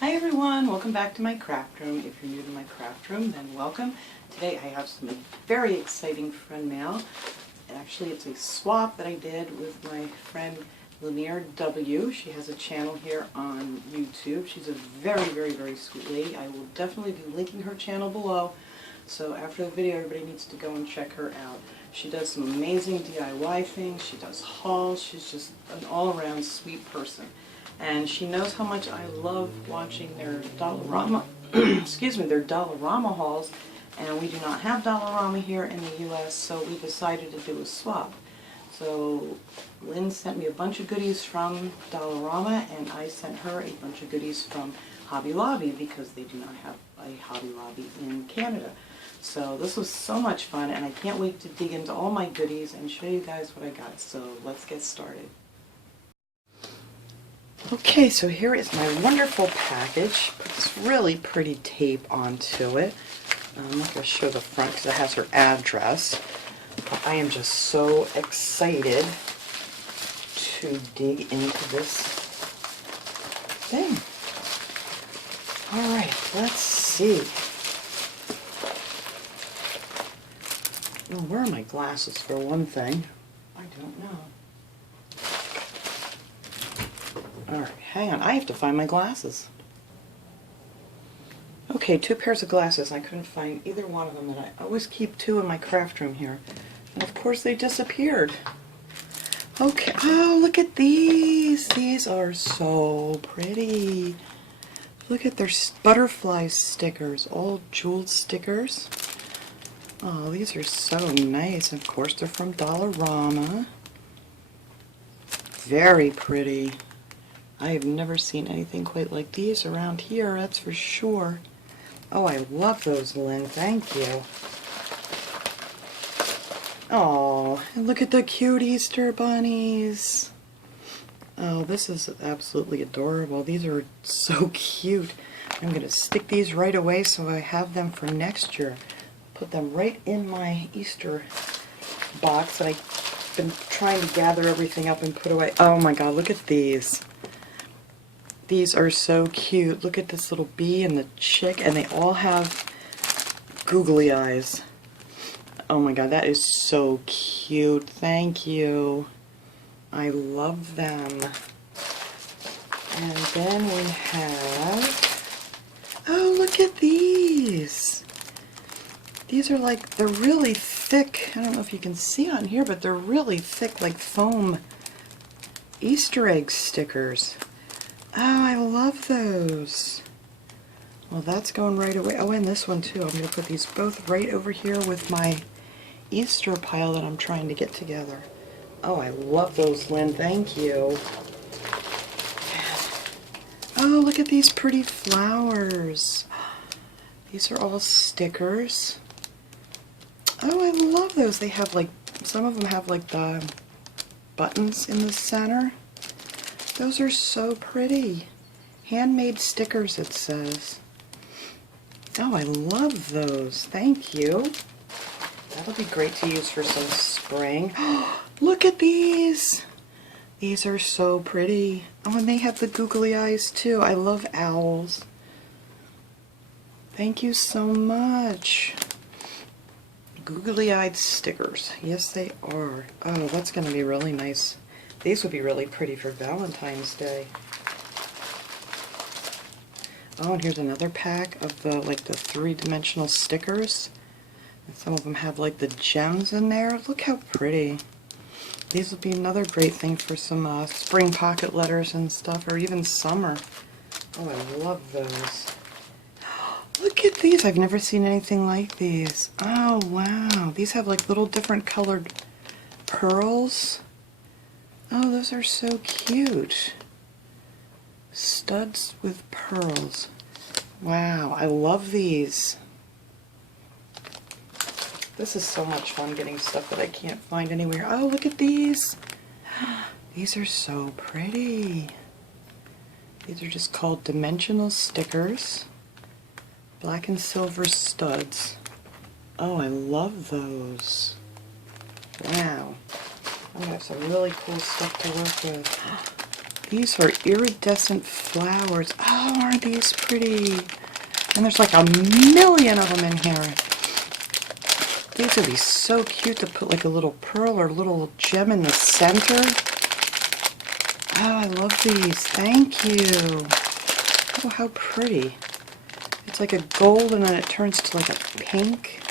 Hi everyone, welcome back to my craft room. If you're new to my craft room, then welcome. Today I have some very exciting friend mail. Actually, it's a swap that I did with my friend Lynner W. She has a channel here on YouTube. She's a very sweet lady. I will definitely be linking her channel below. So after the video, everybody needs to go and check her out. She does some amazing DIY things. She does hauls. She's just an all-around sweet person. And she knows how much I love watching their Dollarama, excuse me, their Dollarama hauls. And we do not have Dollarama here in the U.S., so we decided to do a swap. So Lynn sent me a bunch of goodies from Dollarama, and I sent her a bunch of goodies from Hobby Lobby because they do not have a Hobby Lobby in Canada. So this was so much fun, and I can't wait to dig into all my goodies and show you guys what I got. So let's get started. Okay, so here is my wonderful package. Put this really pretty tape onto it. I'm not going to show the front because it has her address. But I am just so excited to dig into this thing. Alright, let's see. Well, where are my glasses for one thing? I don't know. Alright, hang on. I have to find my glasses. Okay, 2 pairs of glasses. I couldn't find either one of them, and I always keep 2 in my craft room here. And of course they disappeared. Okay, oh, look at these. These are so pretty. Look at their butterfly stickers, all jeweled stickers. Oh, these are so nice. Of course, they're from Dollarama. Very pretty. I have never seen anything quite like these around here, that's for sure. Oh, I love those, Lynn. Thank you. Oh, and look at the cute Easter bunnies. Oh, this is absolutely adorable. These are so cute. I'm going to stick these right away so I have them for next year. Put them right in my Easter box that I've been trying to gather everything up and put away. Oh my god, look at these. These are so cute. Look at this little bee and the chick, and they all have googly eyes. Oh my god, that is so cute. Thank you. I love them. And then we have... Oh, look at these. These are like, they're really thick. I don't know if you can see on here, but they're really thick, like foam Easter egg stickers. Oh, I love those. Well, that's going right away. Oh, and this one too. I'm going to put these both right over here with my Easter pile that I'm trying to get together. Oh, I love those, Lynn. Thank you. Oh, look at these pretty flowers. These are all stickers. Oh, I love those. They have like, some of them have like the buttons in the center. Those are so pretty. Handmade stickers, it says. Oh, I love those. Thank you. That'll be great to use for some spring. Look at these. These are so pretty. Oh, and they have the googly eyes too. I love owls. Thank you so much. Googly-eyed stickers. Yes, they are. Oh, that's going to be really nice. These would be really pretty for Valentine's Day. Oh, and here's another pack of the like the 3-dimensional stickers. And some of them have like the gems in there. Look how pretty. These would be another great thing for some spring pocket letters and stuff, or even summer. Oh, I love those. Look at these. I've never seen anything like these. Oh, wow. These have like little different colored pearls. Oh, those are so cute. Studs with pearls. Wow, I love these. This is so much fun getting stuff that I can't find anywhere. Oh, look at these. These are so pretty. These are just called dimensional stickers. Black and silver studs. Oh, I love those. Wow. I'm going to have some really cool stuff to work with. These are iridescent flowers. Oh, aren't these pretty? And there's like a million of them in here. These would be so cute to put like a little pearl or a little gem in the center. Oh, I love these. Thank you. Oh, how pretty. It's like a gold and then it turns to like a pink.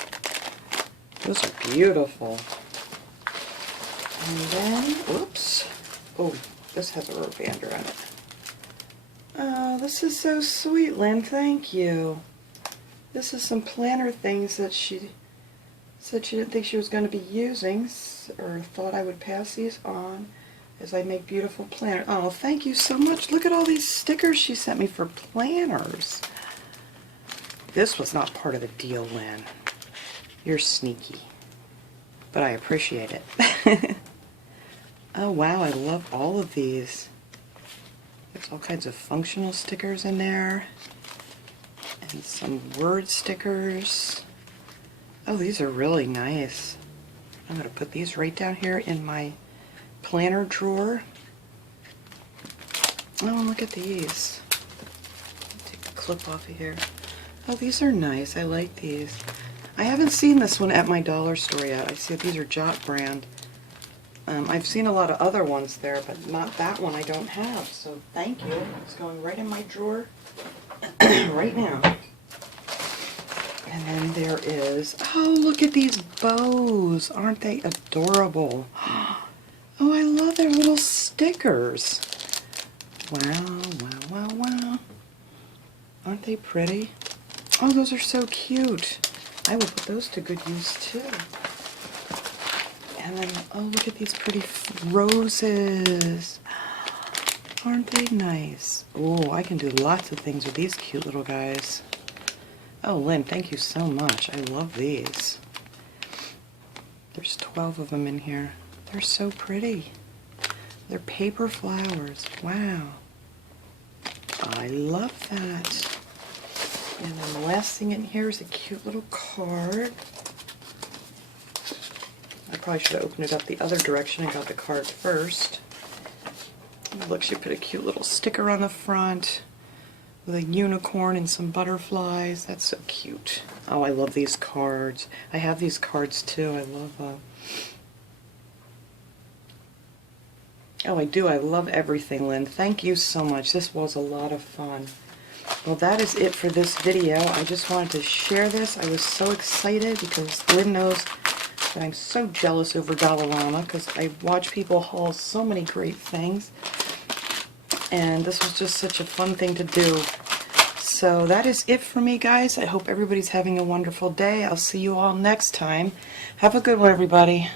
Those are beautiful. And then, whoops. Oh, this has a rhodander on it. Oh, this is so sweet, Lynn. Thank you. This is some planner things that she said she didn't think she was going to be using, or thought I would pass these on as I make beautiful planners. Oh, thank you so much. Look at all these stickers she sent me for planners. This was not part of the deal, Lynn. You're sneaky. But I appreciate it. Oh, wow, I love all of these. There's all kinds of functional stickers in there. And some word stickers. Oh, these are really nice. I'm going to put these right down here in my planner drawer. Oh, look at these. Take the clip off of here. Oh, these are nice. I like these. I haven't seen this one at my dollar store yet. I see these are Jot brand. I've seen a lot of other ones there, but not that one I don't have. So thank you. It's going right in my drawer right now. And then there is, oh, look at these bows. Aren't they adorable? Oh, I love their little stickers. Wow, wow, wow, wow. Aren't they pretty? Oh, those are so cute. I will put those to good use too. And then, oh, look at these pretty roses. Aren't they nice? Oh, I can do lots of things with these cute little guys. Oh, Lynn, thank you so much. I love these. There's 12 of them in here. They're so pretty. They're paper flowers. Wow. I love that. And then the last thing in here is a cute little card. I probably should have opened it up the other direction and got the card first. Oh, look, she put a cute little sticker on the front with a unicorn and some butterflies. That's so cute. Oh, I love these cards. I have these cards too. I love oh, I do. I love everything, Lynn. Thank you so much. This was a lot of fun. Well, that is it for this video. I just wanted to share this. I was so excited because Lynn knows that I'm so jealous over Dollarama because I watch people haul so many great things. And this was just such a fun thing to do. So that is it for me, guys. I hope everybody's having a wonderful day. I'll see you all next time. Have a good one, everybody.